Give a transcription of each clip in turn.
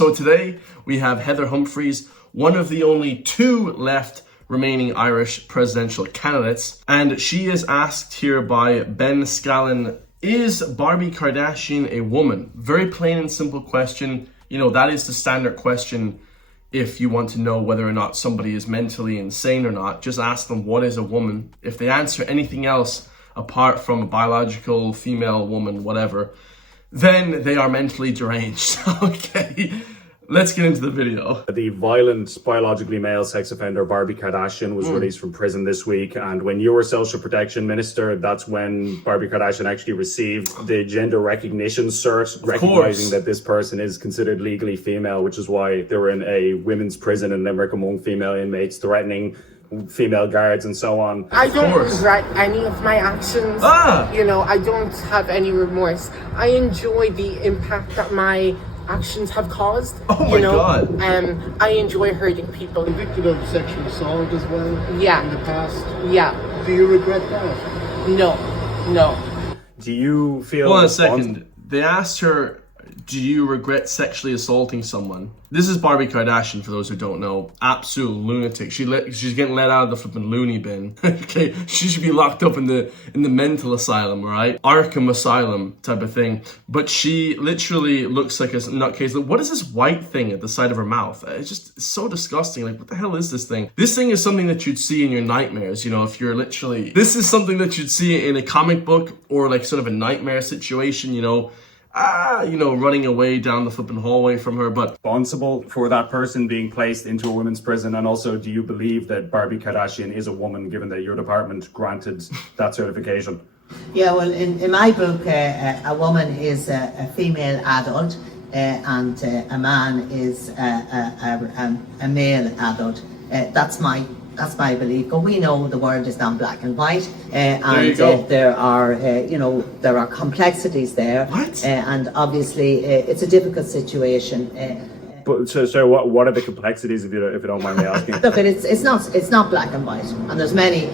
So today we have Heather Humphreys, one of the only two left remaining Irish presidential candidates. And she is asked here by Ben Scallon, is Barbie Kardashian a woman? Very plain and simple question. You know, that is the standard question if you want to know whether or not somebody is mentally insane or not. Just ask them, what is a woman? If they answer anything else apart from a biological female woman, whatever, then they are mentally deranged. Okay, let's get into the video. The violent, biologically male sex offender Barbie Kardashian was released from prison this week. And when you were social protection minister, that's when Barbie Kardashian actually received the gender recognition cert, recognizing that this person is considered legally female, which is why they were in a women's prison in Limerick among female inmates, threatening female guards and so on. I don't regret any of my actions. You know, I don't have any remorse. I enjoy the impact that my actions have caused. Oh my God. I enjoy hurting people. Convicted of sexual assault as well. Yeah. In the past. Yeah. Do you regret that? No. Do you feel... Hold on a second. They asked her, do you regret sexually assaulting someone? This is Barbie Kardashian, for those who don't know. Absolute lunatic. She's getting let out of the flipping loony bin. Okay, she should be locked up in the mental asylum, right? Arkham Asylum type of thing. But she literally looks like a nutcase. Like, what is this white thing at the side of her mouth? It's so disgusting. Like, what the hell is this thing? This thing is something that you'd see in your nightmares, you know, if you're literally... This is something that you'd see in a comic book or like sort of a nightmare situation, you know, running away down the flipping hallway from her. But responsible for that person being placed into a women's prison? And also, do you believe that Barbie Kardashian is a woman, given that your department granted that certification? Yeah, well, in my book, a woman is a female adult and a man is a male adult. That's my belief. But we know the world is not black and white, and there are complexities there. What? And obviously, it's a difficult situation. But so what are the complexities, if you don't mind me asking? Look, it's not black and white, and there's many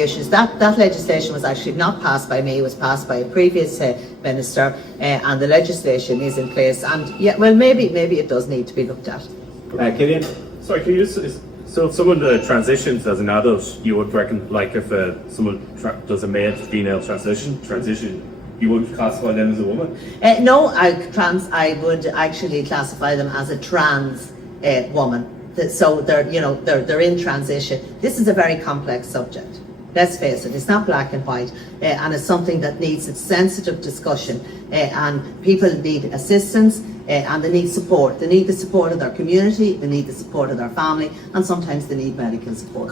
issues. That legislation was actually not passed by me; it was passed by a previous minister, and the legislation is in place. And yeah, well, maybe it does need to be looked at. Killian, sorry, can you just... So if someone transitions as an adult, you would reckon, like if someone does a male to female transition, you wouldn't classify them as a woman? No, I would actually classify them as a trans woman. So they're in transition. This is a very complex subject. Let's face it, it's not black and white, and it's something that needs a sensitive discussion, and people need assistance, and they need support. They need the support of their community, they need the support of their family, and sometimes they need medical support.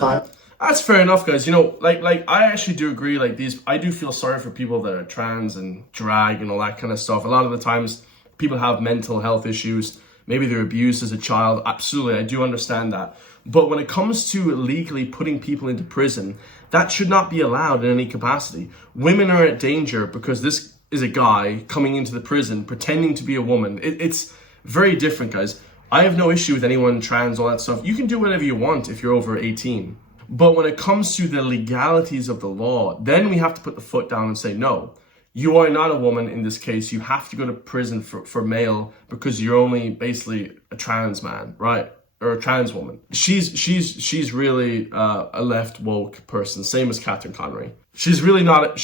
That's fair enough, guys. You know, like I actually do agree, I do feel sorry for people that are trans and drag and all that kind of stuff. A lot of the times people have mental health issues, maybe they're abused as a child. Absolutely, I do understand that. But when it comes to legally putting people into prison, that should not be allowed in any capacity. Women are at danger because this is a guy coming into the prison pretending to be a woman. It's very different, guys. I have no issue with anyone trans, all that stuff. You can do whatever you want if you're over 18. But when it comes to the legalities of the law, then we have to put the foot down and say, no, you are not a woman in this case. You have to go to prison for male because you're only basically a trans man, right? Or a trans woman. She's really a left woke person, same as Catherine Connery. She's really not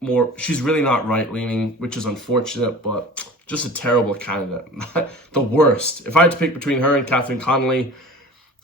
right leaning, which is unfortunate, but just a terrible candidate. The worst. If I had to pick between her and Catherine Connolly,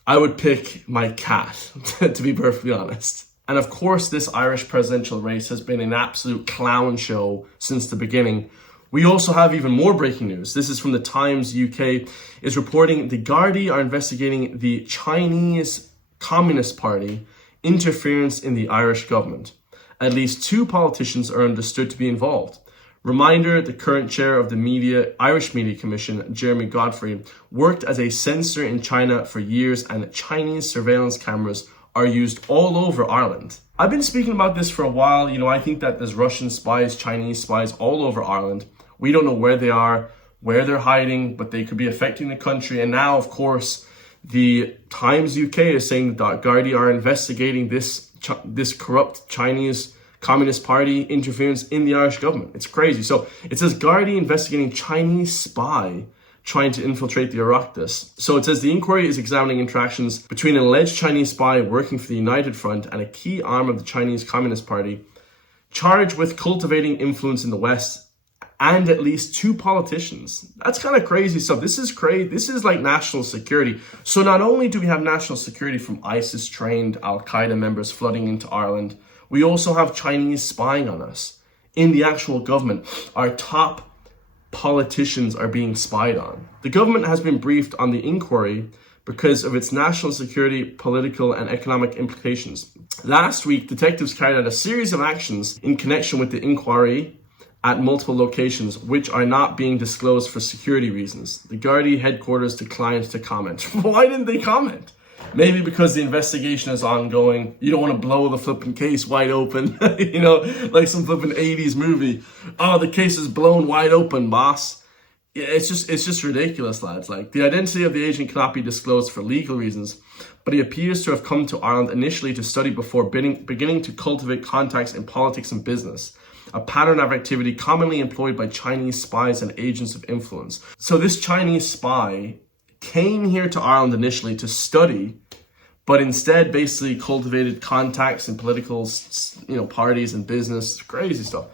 I would pick my cat, to be perfectly honest. And of course, this Irish presidential race has been an absolute clown show since the beginning. We also have even more breaking news. This is from the Times UK. Is reporting the Gardaí are investigating the Chinese Communist Party interference in the Irish government. At least 2 politicians are understood to be involved. Reminder, the current chair of the Irish Media Commission, Jeremy Godfrey, worked as a censor in China for years, and Chinese surveillance cameras are used all over Ireland. I've been speaking about this for a while. You know, I think that there's Russian spies, Chinese spies all over Ireland. We don't know where they are, where they're hiding, but they could be affecting the country. And now, of course, the Times UK is saying that Gardaí are investigating this corrupt Chinese Communist Party interference in the Irish government. It's crazy. So it says Gardaí investigating Chinese spy trying to infiltrate the Oireachtas. So it says the inquiry is examining interactions between an alleged Chinese spy working for the United Front and a key arm of the Chinese Communist Party charged with cultivating influence in the West, and at least 2 politicians. That's kind of crazy stuff. This is crazy. This is like national security. So not only do we have national security from ISIS-trained Al-Qaeda members flooding into Ireland, we also have Chinese spying on us in the actual government. Our top politicians are being spied on. The government has been briefed on the inquiry because of its national security, political and economic implications. Last week, detectives carried out a series of actions in connection with the inquiry at multiple locations, which are not being disclosed for security reasons. The Gardaí headquarters declined to comment. Why didn't they comment? Maybe because the investigation is ongoing. You don't want to blow the flipping case wide open. You know, like some flipping 80s movie. Oh, the case is blown wide open, boss. Yeah, it's just ridiculous, lads. Like, the identity of the agent cannot be disclosed for legal reasons, but he appears to have come to Ireland initially to study before beginning to cultivate contacts in politics and business, a pattern of activity commonly employed by Chinese spies and agents of influence. So this Chinese spy came here to Ireland initially to study, but instead basically cultivated contacts in political, parties and business. Crazy stuff.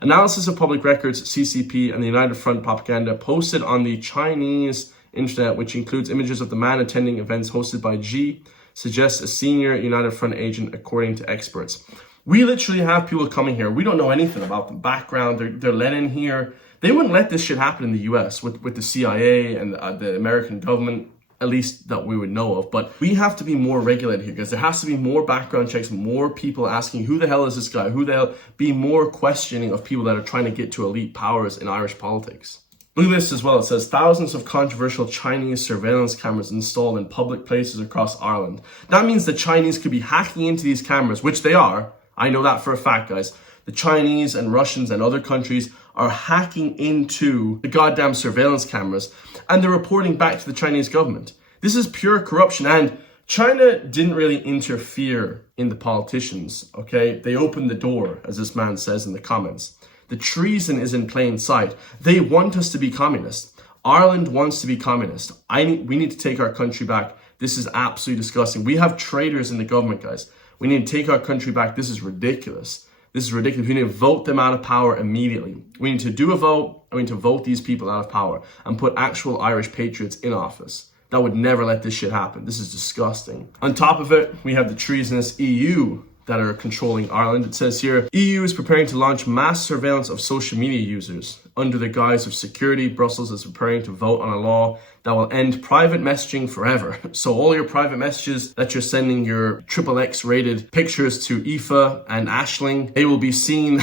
Analysis of public records, CCP, and the United Front propaganda posted on the Chinese internet, which includes images of the man attending events hosted by Xi, suggests a senior United Front agent, according to experts. We literally have people coming here. We don't know anything about the background. They're let in here. They wouldn't let this shit happen in the US with the CIA and the American government, at least that we would know of. But we have to be more regulated here, because there has to be more background checks, more people asking, who the hell is this guy? Who the hell? Be more questioning of people that are trying to get to elite powers in Irish politics. Look at this as well. It says thousands of controversial Chinese surveillance cameras installed in public places across Ireland. That means the Chinese could be hacking into these cameras, which they are. I know that for a fact, guys. The Chinese and Russians and other countries are hacking into the goddamn surveillance cameras, and they're reporting back to the Chinese government. This is pure corruption, and China didn't really interfere in the politicians, okay? They opened the door, as this man says in the comments. The treason is in plain sight. They want us to be communist. Ireland wants to be communist. We need to take our country back. This is absolutely disgusting. We have traitors in the government, guys. We need to take our country back. This is ridiculous. This is ridiculous. We need to vote them out of power immediately. We need to do a vote, and we need to vote these people out of power and put actual Irish patriots in office. That would never let this shit happen. This is disgusting. On top of it, we have the treasonous EU that are controlling Ireland. It says here, EU is preparing to launch mass surveillance of social media users. Under the guise of security, Brussels is preparing to vote on a law that will end private messaging forever. So all your private messages that you're sending your XXX rated pictures to Aoife and Aisling, they will be seen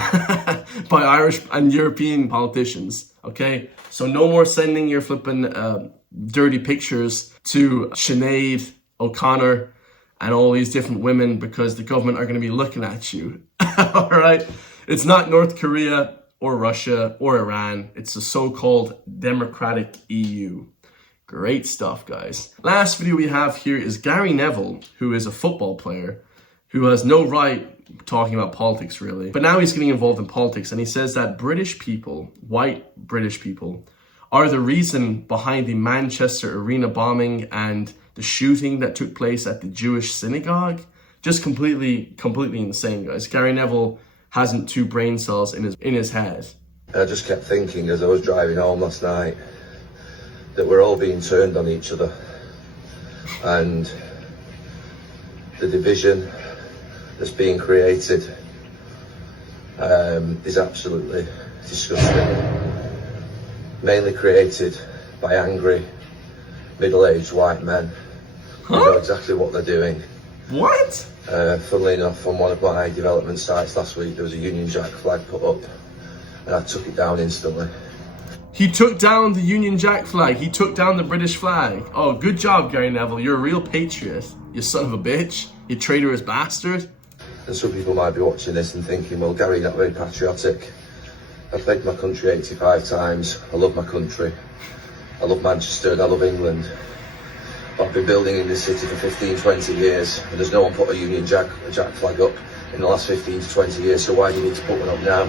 by Irish and European politicians, okay? So no more sending your flipping dirty pictures to Sinead O'Connor and all these different women, because the government are going to be looking at you. All right? It's not North Korea or Russia or Iran. It's the so-called democratic EU. Great stuff, guys. Last video we have here is Gary Neville, who is a football player who has no right talking about politics, really. But now he's getting involved in politics, and he says that British people, white British people, are the reason behind the Manchester Arena bombing and the shooting that took place at the Jewish synagogue. Just completely insane, guys. Gary Neville hasn't 2 brain cells in his head. I just kept thinking as I was driving home last night that we're all being turned on each other, and the division that's being created is absolutely disgusting. Mainly created by angry, middle-aged white men who know exactly what they're doing. What? Funnily enough, on one of my development sites last week, there was a Union Jack flag put up, and I took it down instantly. He took down the Union Jack flag. He took down the British flag. Oh, good job, Gary Neville. You're a real patriot. You son of a bitch. You traitorous bastard. And some people might be watching this and thinking, well, Gary, not very patriotic. I've played my country 85 times. I love my country. I love Manchester and I love England. But I've been building in this city for 15, 20 years, and there's no one put a Union Jack flag up in the last 15 to 20 years, so why do you need to put one up now?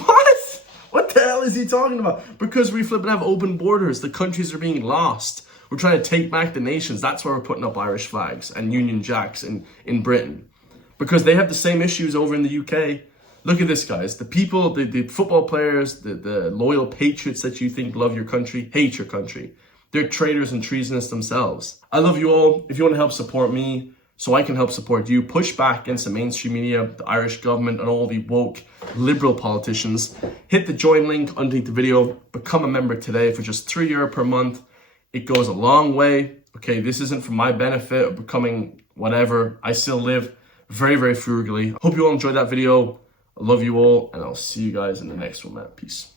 What? What the hell is he talking about? Because we flipping have open borders. The countries are being lost. We're trying to take back the nations. That's why we're putting up Irish flags and Union Jacks in Britain. Because they have the same issues over in the UK. Look at this, guys. The people, the football players, the loyal patriots that you think love your country, hate your country. They're traitors and treasonous themselves. I love you all. If you want to help support me, so I can help support you, push back against the mainstream media, the Irish government, and all the woke liberal politicians, hit the join link underneath the video. Become a member today for just €3 per month. It goes a long way. Okay, this isn't for my benefit of becoming whatever. I still live very, very frugally. Hope you all enjoyed that video. I love you all, and I'll see you guys in the next one, man. Peace.